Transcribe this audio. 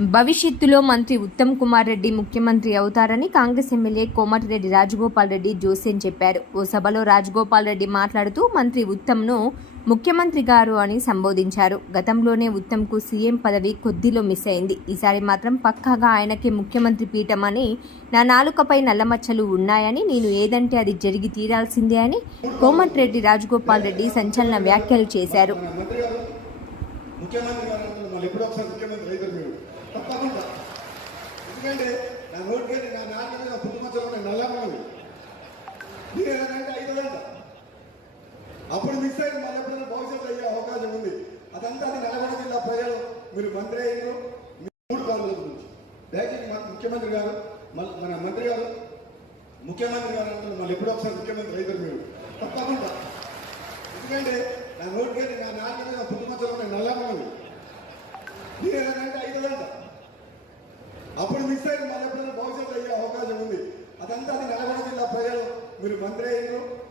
భవిష్యత్తులో మంత్రి ఉత్తమ్ కుమార్ రెడ్డి ముఖ్యమంత్రి అవుతారని కాంగ్రెస్ ఎమ్మెల్యే కోమటిరెడ్డి రాజగోపాల్ రెడ్డి జోసెన్ చెప్పారు. ఓ సభలో రాజగోపాల్ రెడ్డి మాట్లాడుతూ మంత్రి ఉత్తమ్ను ముఖ్యమంత్రి గారు అని సంబోధించారు. గతంలోనే ఉత్తమ్కు సీఎం పదవి కొద్దిలో మిస్ అయింది. ఈసారి మాత్రం పక్కాగా ఆయనకే ముఖ్యమంత్రి పీఠం అని నా నాలుకపై నల్లమచ్చలు ఉన్నాయని నేను ఏదంటే అది జరిగి తీరాల్సిందే అని కోమటిరెడ్డి రాజగోపాల్ రెడ్డి సంచలన వ్యాఖ్యలు చేశారు. ముఖ్యమంత్రి గారు అంటున్నారు మళ్ళీ ఎప్పుడో ఒకసారి ముఖ్యమంత్రి అవుతారు మీరు తప్పకుండా ఎందుకంటే నా నోటికి నా నాన్న మీద పుట్టుమచ్చలు ఉన్నాయి నల్లమ్మవి మీరు ఏదంటే ఐదు అప్పుడు మిస్ అయింది మళ్ళీ ఎప్పుడైనా భవిష్యత్తు అయ్యే అవకాశం ఉంది. అదంతా అది నల్గొండ జిల్లా ప్రజలు మీరు మంత్రి అయ్యారు మూడు కాలువల గురించి. దయచేసి ముఖ్యమంత్రి గారు మన మంత్రి గారు ముఖ్యమంత్రి గారు అంటారు మళ్ళీ ఎప్పుడో ఒకసారి ముఖ్యమంత్రి అవుతారు మీరు. తప్పకుండా. ఎందుకంటే నా నోటికి నా నాన్న మీద పుట్టుమచ్చలు ఉన్నాయి నల్లమ్మవి మీరు అప్పుడు మిస్ అయిన మళ్ళీ భవిష్యత్తు అయ్యే అవకాశం ఉంది. అదంతా అది నల్గొండ జిల్లా ప్రజలు. మీరు మంత్రి అయ్యారు